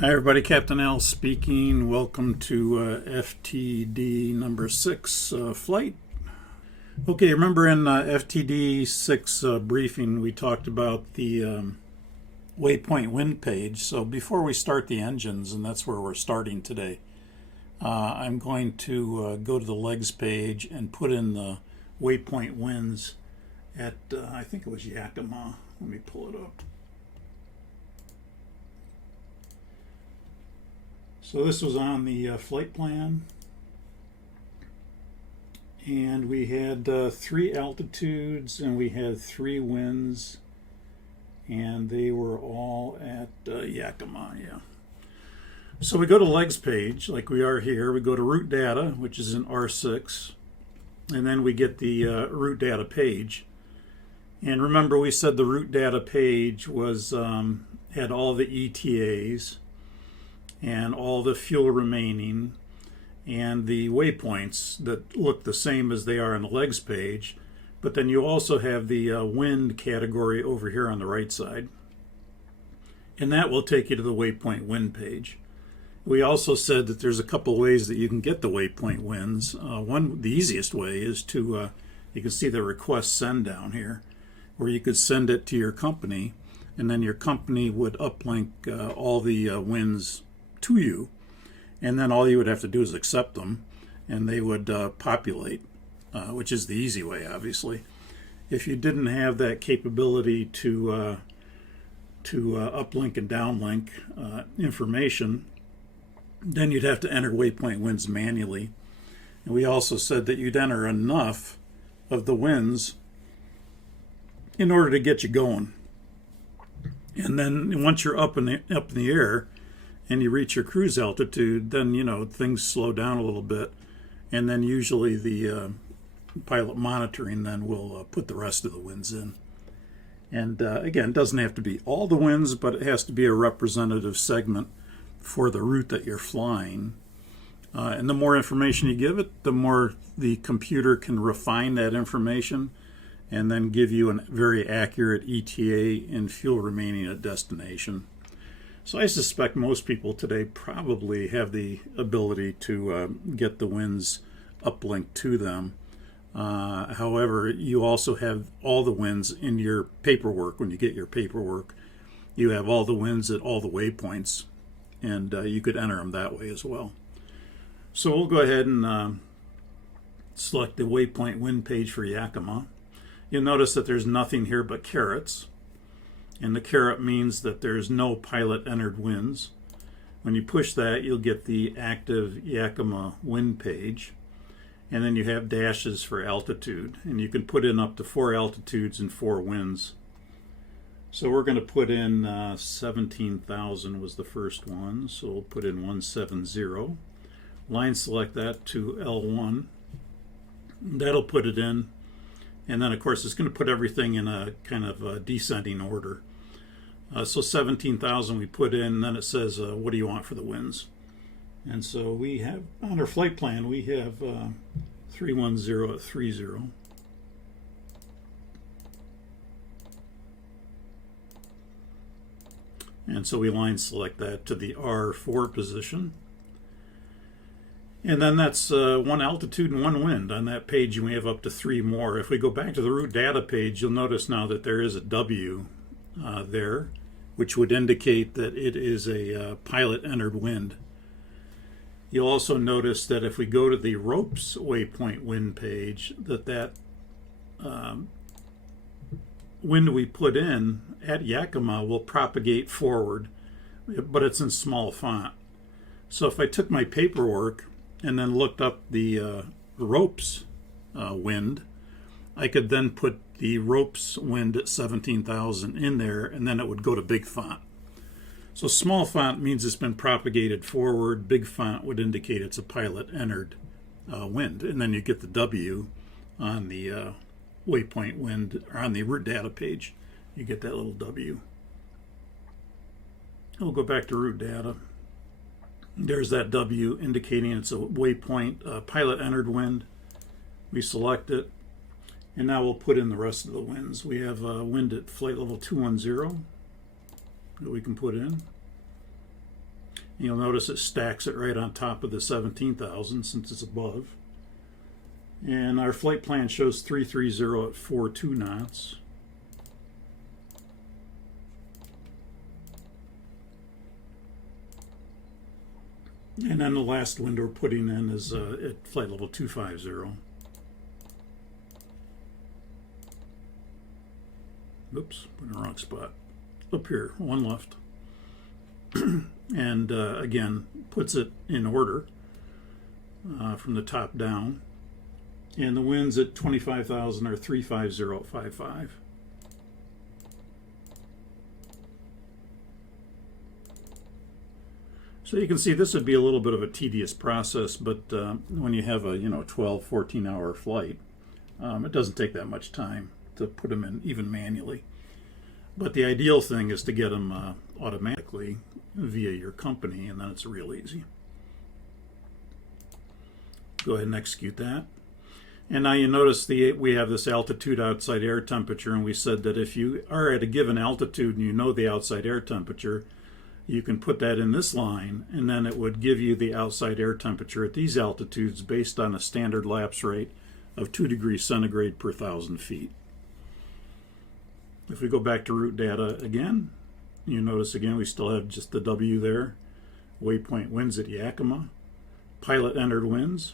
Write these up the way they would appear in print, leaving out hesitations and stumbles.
Hi everybody, Captain Al speaking. Welcome to FTD number 6 flight. Okay, remember in FTD 6 briefing we talked about the Waypoint wind page. So before we start the engines, and that's where we're starting today, I'm going to go to the legs page and put in the Waypoint winds at, I think it was Yakima. Let me pull it up. So this was on the flight plan, and we had 3 altitudes and we had 3 winds, and they were all at Yakima, yeah. So we go to legs page like we are here. We go to route data, which is in R6, and then we get the route data page. And remember, we said the route data page was had all the ETAs and all the fuel remaining and the waypoints that look the same as they are on the legs page, but then you also have the wind category over here on the right side, and that will take you to the waypoint wind page. We also said that there's a couple ways that you can get the waypoint winds. The easiest way is to you can see the request send down here, where you could send it to your company, and then your company would uplink all the winds to you, and then all you would have to do is accept them and they would populate, which is the easy way, obviously. If you didn't have that capability to uplink and downlink information, then you'd have to enter waypoint winds manually. And we also said that you'd enter enough of the winds in order to get you going, and then once you're up in the air and you reach your cruise altitude, then things slow down a little bit, and then usually the pilot monitoring then will put the rest of the winds in. And again, it doesn't have to be all the winds, but it has to be a representative segment for the route that you're flying. And the more information you give it, the more the computer can refine that information and then give you a very accurate ETA and fuel remaining at destination. So I suspect most people today probably have the ability to get the winds uplinked to them. However, you also have all the winds in your paperwork. When you get your paperwork, you have all the winds at all the waypoints, and you could enter them that way as well. So we'll go ahead and select the waypoint wind page for Yakima. You'll notice that there's nothing here but carets. And the caret means that there's no pilot entered winds. When you push that, you'll get the active Yakima wind page. And then you have dashes for altitude. And you can put in up to 4 altitudes and 4 winds. So we're going to put in 17,000 was the first one. So we'll put in 170. Line select that to L1. That'll put it in. And then, of course, it's going to put everything in a kind of descending order. So 17,000 we put in, and then it says, what do you want for the winds? And so we have, on our flight plan, we have 310 at 30. And so we line select that to the R4 position. And then that's 1 altitude and 1 wind. On that page, you may have up to 3 more. If we go back to the route data page, you'll notice now that there is a W there, which would indicate that it is a pilot entered wind. You'll also notice that if we go to the ropes waypoint wind page, that wind we put in at Yakima will propagate forward, but it's in small font. So if I took my paperwork and then looked up the ropes wind, I could then put the ropes wind at 17,000 in there, and then it would go to big font. So small font means it's been propagated forward. Big font would indicate it's a pilot entered wind, and then you get the W on the waypoint wind, or on the route data page. You get that little W. We'll go back to route data. There's that W indicating it's a waypoint pilot entered wind. We select it, and now we'll put in the rest of the winds. We have wind at flight level 210 that we can put in. You'll notice it stacks it right on top of the 17,000 since it's above. And our flight plan shows 330 at 42 knots. And then the last wind we're putting in is at flight level 250. Oops, put in the wrong spot. Up here, one left. And again, puts it in order from the top down. And the winds at 25,000 are 350 at 55. So you can see this would be a little bit of a tedious process, but when you have a 12, 14-hour flight, it doesn't take that much time to put them in even manually. But the ideal thing is to get them automatically via your company, and then it's real easy. Go ahead and execute that. And now you notice we have this altitude outside air temperature, and we said that if you are at a given altitude and you know the outside air temperature, you can put that in this line, and then it would give you the outside air temperature at these altitudes based on a standard lapse rate of 2 degrees centigrade per 1,000 feet. If we go back to route data again, you notice again we still have just the W there. Waypoint winds at Yakima. Pilot entered winds.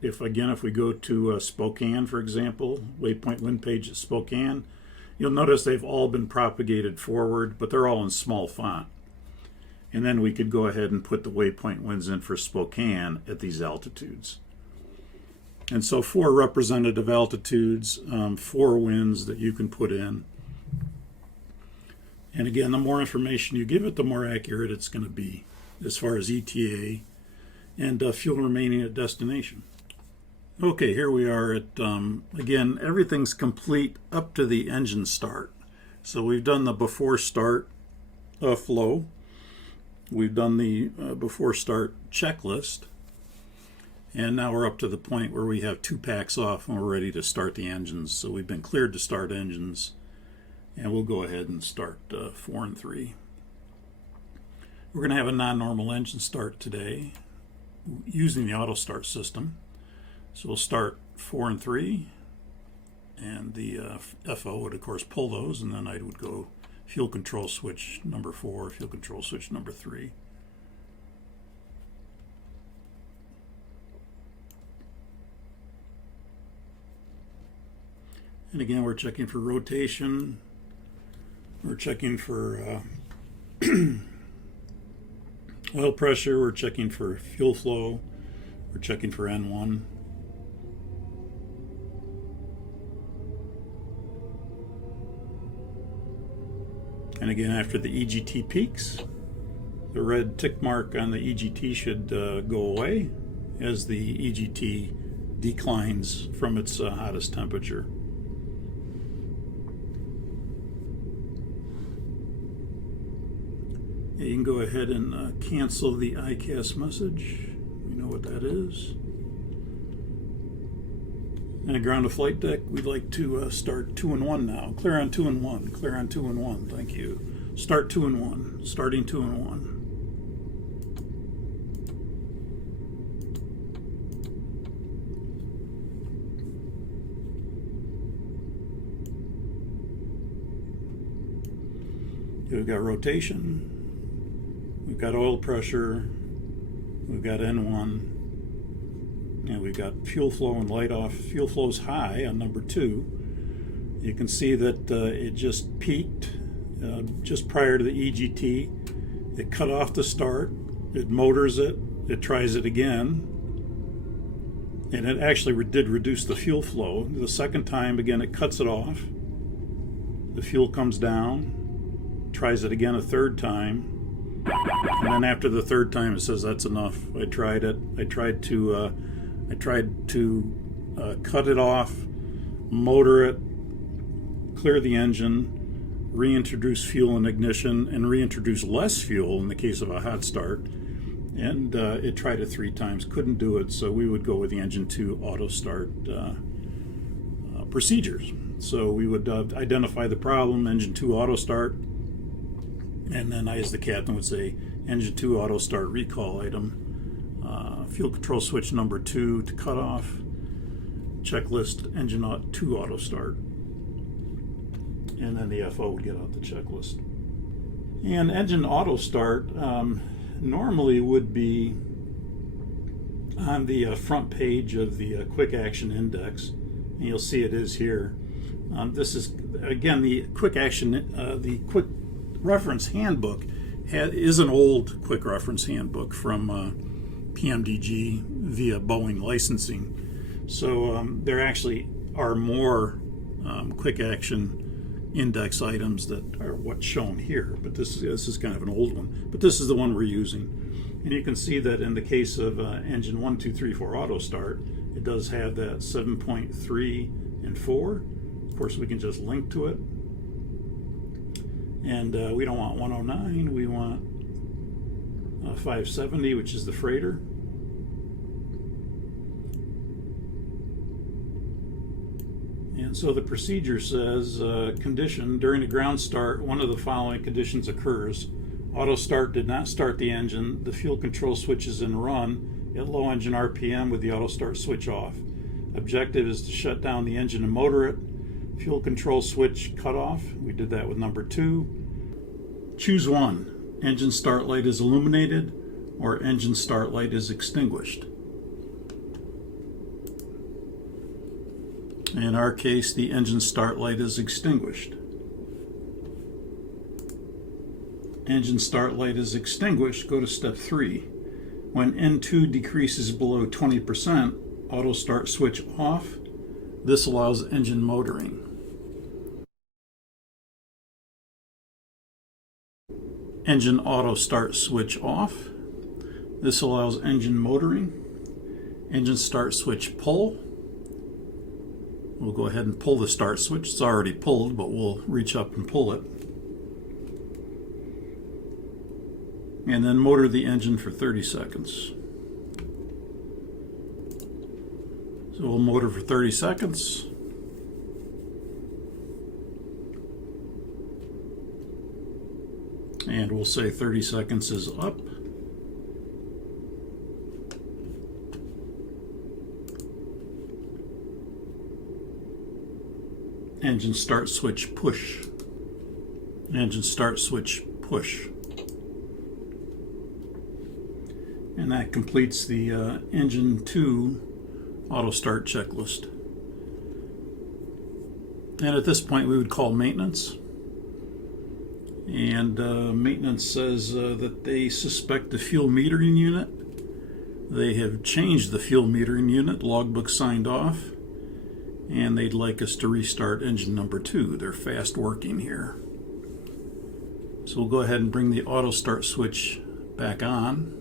If we go to Spokane, for example, Waypoint wind page at Spokane, you'll notice they've all been propagated forward, but they're all in small font. And then we could go ahead and put the waypoint winds in for Spokane at these altitudes. And so 4 representative altitudes, 4 winds that you can put in. And again, the more information you give it, the more accurate it's going to be as far as ETA and fuel remaining at destination. Okay, here we are at, again, everything's complete up to the engine start. So we've done the before start flow. We've done the before start checklist, and now we're up to the point where we have 2 packs off and we're ready to start the engines. So we've been cleared to start engines, and we'll go ahead and start 4 and 3. We're going to have a non-normal engine start today using the auto start system. So we'll start 4 and 3, and the FO would of course pull those, and then I would go fuel control switch number 4, fuel control switch number 3. And again, we're checking for rotation. We're checking for oil pressure. We're checking for fuel flow. We're checking for N1. And again, after the EGT peaks, the red tick mark on the EGT should go away as the EGT declines from its hottest temperature. Yeah, you can go ahead and cancel the ICAS message. You know what that is. And a ground to flight deck, we'd like to start 2 and 1 now. Clear on 2 and 1. Clear on 2 and 1. Thank you. Start 2 and 1. Starting 2 and 1. We've got rotation. We've got oil pressure. We've got N1. And we've got fuel flow and light off. Fuel flow's high on number 2. You can see that it just peaked just prior to the EGT. It cut off the start. It motors it. It tries it again. And it actually did reduce the fuel flow. The second time, again, it cuts it off. The fuel comes down. Tries it again a third time. And then after the third time, it says that's enough. I tried it. I tried to cut it off, motor it, clear the engine, reintroduce fuel and ignition, and reintroduce less fuel in the case of a hot start. And it tried it 3 times, couldn't do it, so we would go with the engine 2 auto start procedures. So we would identify the problem, engine 2 auto start, and then I, as the captain, would say, engine 2 auto start recall item, fuel control switch number 2 to cut off, checklist engine 2 auto start, and then the FO would get out the checklist. And engine auto start normally would be on the front page of the quick action index, and you'll see it is here. This is again the quick action, the quick reference handbook is an old quick reference handbook from PMDG via Boeing licensing. So there actually are more quick action index items that are what's shown here, but this is kind of an old one, but this is the one we're using. And you can see that in the case of engine 1, 2, 3, 4 auto start, it does have that 7.3 and 4. Of course, we can just link to it. And we don't want 109, we want 570, which is the freighter. And so the procedure says, condition, during the ground start, one of the following conditions occurs. Auto start did not start the engine. The fuel control switch is in run at low engine RPM with the auto start switch off. Objective is to shut down the engine and motor it. Fuel control switch cut off. We did that with number 2. Choose one. Engine start light is illuminated or engine start light is extinguished. In our case, the engine start light is extinguished. Engine start light is extinguished. Go to step 3. When N2 decreases below 20%, auto start switch off. This allows engine motoring. Engine auto start switch off. This allows engine motoring. Engine start switch pull. We'll go ahead and pull the start switch. It's already pulled, but we'll reach up and pull it. And then motor the engine for 30 seconds. So we'll motor for 30 seconds. And we'll say 30 seconds is up. Engine start switch push. Engine start switch push. And that completes the engine 2 auto start checklist. And at this point we would call maintenance. And maintenance says that they suspect the fuel metering unit. They have changed the fuel metering unit, logbook signed off, and they'd like us to restart engine number 2. They're fast working here. So we'll go ahead and bring the auto start switch back on.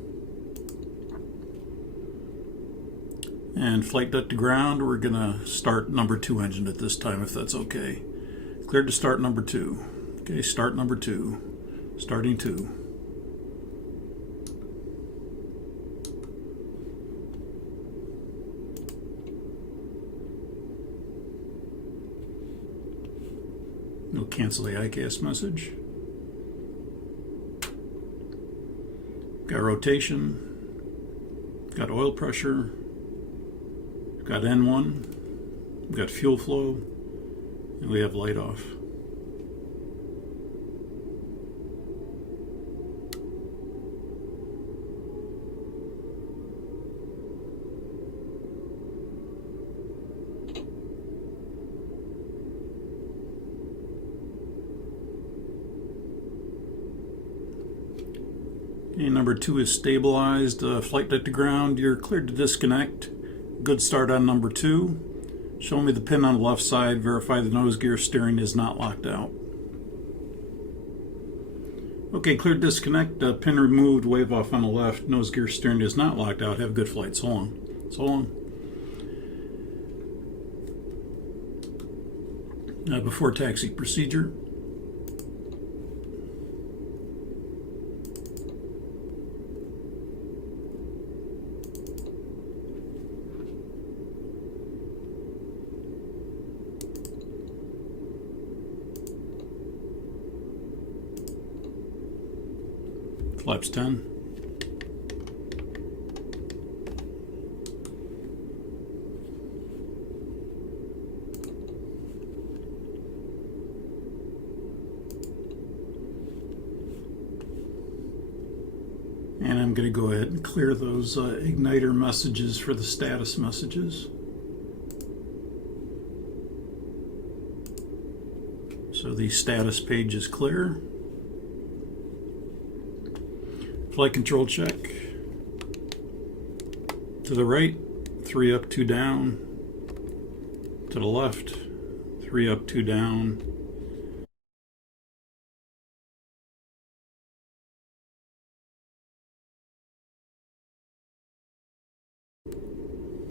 And flight deck to ground, we're gonna start number 2 engine at this time, if that's okay. Cleared to start number 2. Okay, start number 2. Starting 2. We'll cancel the ICAS message. Got rotation. Got oil pressure. Got N1. We've got fuel flow. And we have light off. Okay, number 2 is stabilized. Flight deck to ground. You're cleared to disconnect. Good start on number 2. Show me the pin on the left side. Verify the nose gear steering is not locked out. Okay, cleared to disconnect. Pin removed. Wave off on the left. Nose gear steering is not locked out. Have a good flight. So long. So long. Before taxi procedure. Flaps 10. And I'm going to go ahead and clear those igniter messages for the status messages. So the status page is clear. Flight control check. To the right, 3 up, 2 down. To the left, 3 up, 2 down.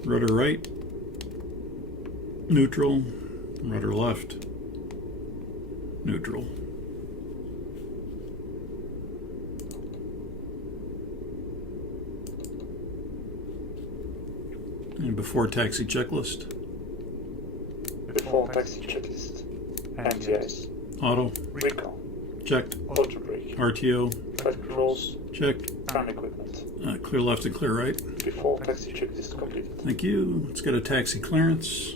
Rudder right, neutral. Rudder left, neutral. And before taxi checklist. Before taxi checklist. MTS. Auto. Recall. Checked. Auto brake. RTO. Flight controls. Checked. Ground equipment. Clear left and clear right. Before taxi checklist completed. Thank you. Let's get a taxi clearance.